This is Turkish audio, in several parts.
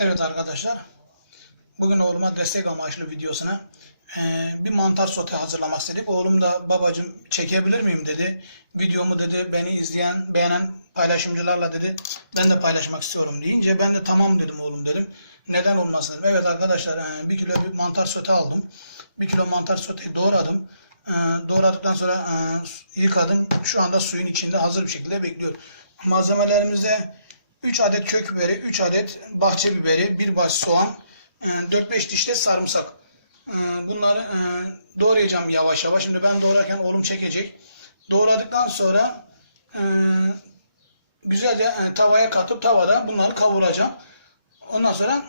Evet arkadaşlar. Bugün oğluma destek amaçlı videosuna eee, bir mantar sote hazırlamak istedik. Oğlum da babacım çekebilir miyim dedi. Videomu dedi beni izleyen, beğenen paylaşımcılarla dedi ben de paylaşmak istiyorum deyince ben de tamam dedim oğlum dedim. Neden olmasın dedim. Evet arkadaşlar eee, bir kilo bir mantar sote aldım. Bir kilo mantar soteyi doğradım. Eee, doğradıktan sonra yıkadım. Şu anda suyun içinde hazır bir şekilde bekliyor. Malzemelerimizde 3 adet kök biberi, 3 adet bahçe biberi, 1 baş soğan, e, 4-5 diş de sarımsak. E, Bunları e, doğrayacağım yavaş yavaş. Şimdi ben doğrarken oğlum çekecek. Doğradıktan sonra e, güzelce e, tavaya katıp tavada bunları kavuracağım. Ondan sonra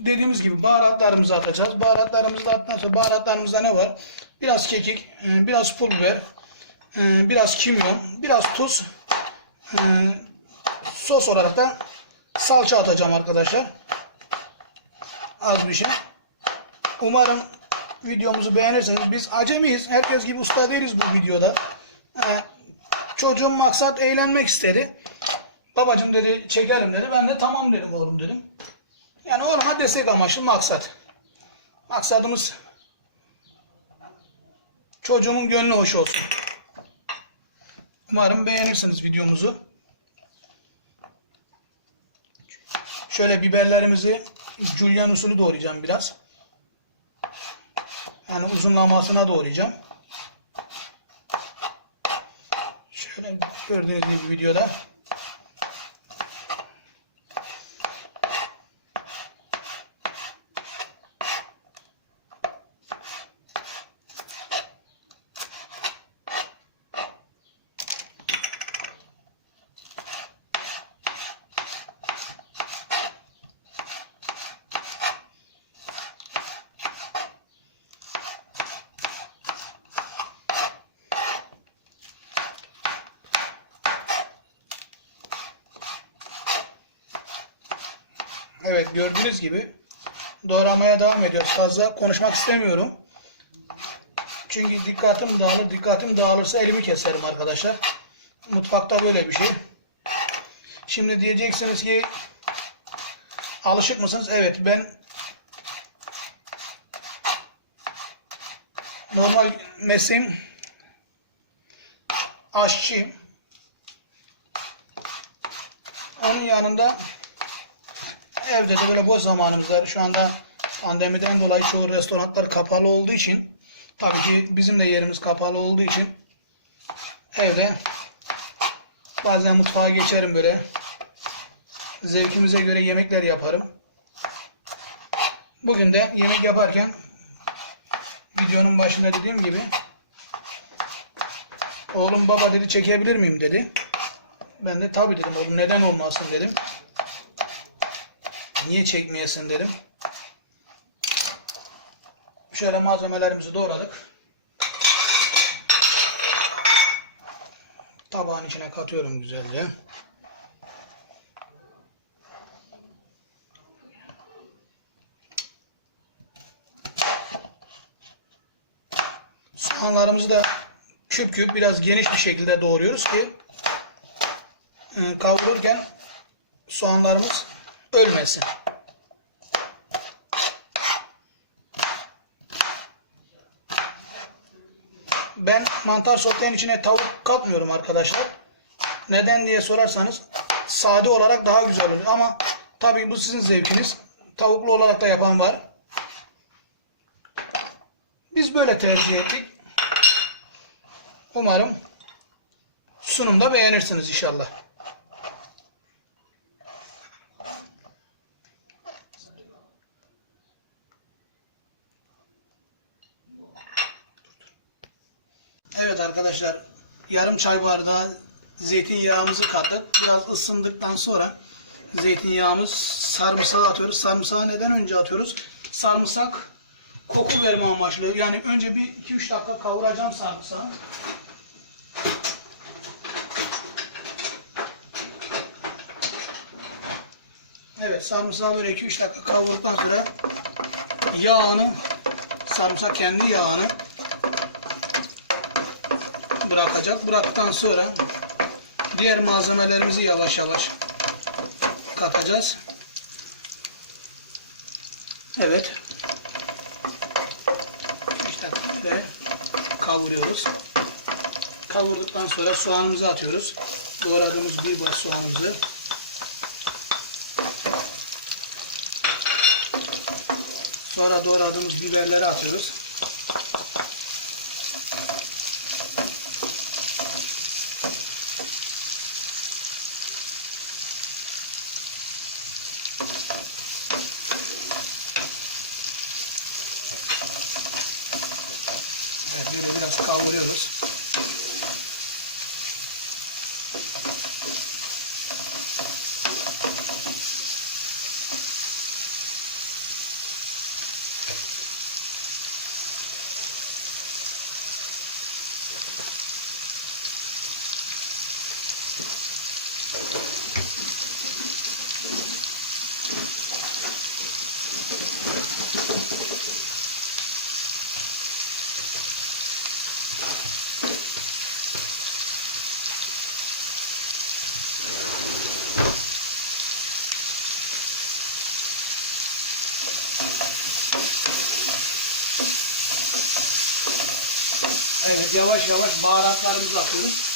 dediğimiz gibi baharatlarımızı atacağız. Baharatlarımızı attıktan sonra baharatlarımızda ne var? Biraz kekik, e, biraz pul biber, e, biraz kimyon, biraz tuz, e, sos olarak da salça atacağım arkadaşlar. Az bir şey. Umarım videomuzu beğenirsiniz. Biz acemiyiz. Herkes gibi usta değiliz bu videoda. Ee, çocuğum maksat eğlenmek istedi. Babacım dedi çekelim dedi. Ben de tamam dedim oğlum dedim. Yani oğluma destek amaçlı maksat. Maksadımız çocuğumun gönlü hoş olsun. Umarım beğenirsiniz videomuzu. Şöyle biberlerimizi julienne usulü doğrayacağım biraz. Yani uzunlamasına doğrayacağım. Şöyle gördüğünüz gibi videoda. Evet gördüğünüz gibi doğramaya devam ediyoruz. Fazla konuşmak istemiyorum. Çünkü dikkatim dağılır. Dikkatim dağılırsa elimi keserim arkadaşlar. Mutfakta böyle bir şey. Şimdi diyeceksiniz ki alışık mısınız? Evet ben normal mesleğim aşçıyım. Onun yanında Evde de böyle boş zamanımızda şu anda pandemiden dolayı çoğu restoranlar kapalı olduğu için tabii ki bizim de yerimiz kapalı olduğu için evde bazen mutfağa geçerim böyle zevkimize göre yemekler yaparım. Bugün de yemek yaparken videonun başında dediğim gibi oğlum baba dedi çekebilir miyim dedi. Ben de tabii dedim oğlum neden olmasın dedim. Niye çekmeyesin dedim. Şöyle malzemelerimizi doğradık. Tabağın içine katıyorum güzelce. Soğanlarımızı da küp küp biraz geniş bir şekilde doğruyoruz ki e, kavururken soğanlarımız ölmesin. Ben mantar sotlerin içine tavuk katmıyorum arkadaşlar. Neden diye sorarsanız sade olarak daha güzel olur. Ama tabii bu sizin zevkiniz. Tavuklu olarak da yapan var. Biz böyle tercih ettik. Umarım sunumda beğenirsiniz inşallah. Evet arkadaşlar yarım çay bardağı zeytinyağımızı kattık. Biraz ısındıktan sonra zeytinyağımız sarımsağı atıyoruz. Sarımsağı neden önce atıyoruz? Sarımsak koku verme amaçlı. Yani önce bir 2-3 dakika kavuracağım sarımsağı. Evet sarımsağı böyle 2-3 dakika kavurduktan sonra yağını sarımsak kendi yağını bırakacak. Bıraktıktan sonra diğer malzemelerimizi yavaş yavaş katacağız. Evet. İşte böyle kavuruyoruz. Kavurduktan sonra soğanımızı atıyoruz. Doğradığımız bir baş soğanımızı. Sonra doğradığımız biberleri atıyoruz. Evet, böyle biraz kavuruyoruz. Yavaş yavaş baharatlarımızı atıyoruz.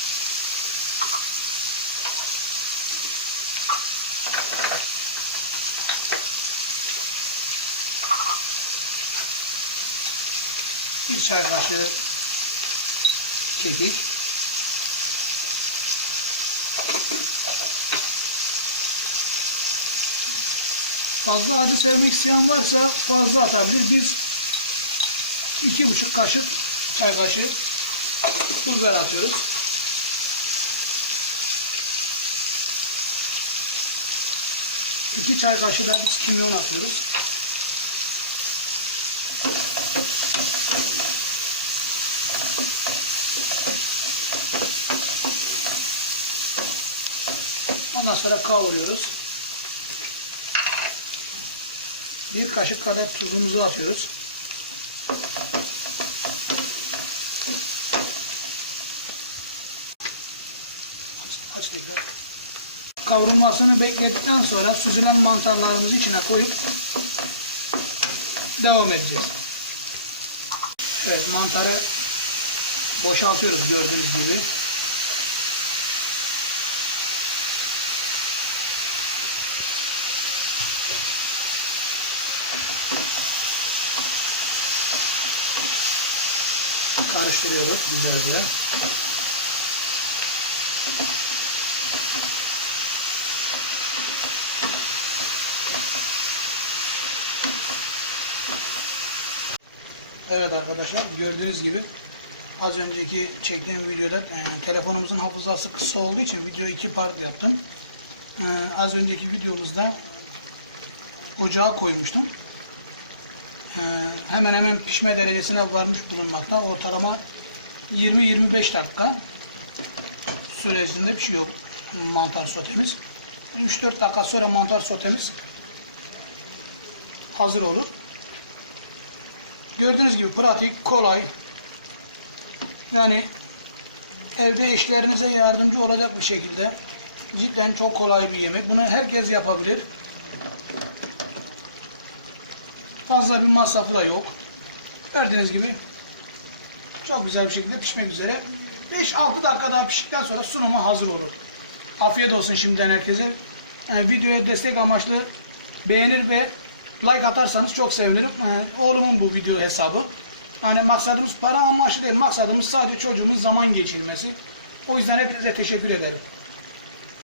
Bir çay kaşığı kekik. Fazla acı sevmek isteyen varsa fazla atabilir. Biz iki buçuk kaşık çay kaşığı pul biber atıyoruz. İki çay kaşığı kimyon atıyoruz. Ondan sonra kavuruyoruz. Bir kaşık kadar tuzumuzu atıyoruz. Kavrulmasını bekledikten sonra süzülen mantarlarımızı içine koyup devam edeceğiz. Evet mantarı boşaltıyoruz gördüğünüz gibi. Karıştırıyoruz güzelce. Evet arkadaşlar gördüğünüz gibi az önceki çektiğim videoda e, telefonumuzun hafızası kısa olduğu için video iki part yaptım. E, az önceki videomuzda ocağa koymuştum. E, hemen hemen pişme derecesine varmış bulunmakta. Ortalama 20-25 dakika süresinde pişiyor mantar sotemiz. 3-4 dakika sonra mantar sotemiz hazır olur. Gördüğünüz gibi pratik, kolay. Yani evde işlerinize yardımcı olacak bir şekilde cidden çok kolay bir yemek. Bunu herkes yapabilir. Fazla bir masrafı da yok. Gördüğünüz gibi çok güzel bir şekilde pişmek üzere. 5-6 dakika daha piştikten sonra sunuma hazır olur. Afiyet olsun şimdiden herkese. Yani videoya destek amaçlı beğenir ve like atarsanız çok sevinirim. Ee, oğlumun bu video hesabı. Yani maksadımız para amaçlı değil. Maksadımız sadece çocuğumuz zaman geçirmesi. O yüzden hepinize teşekkür ederim.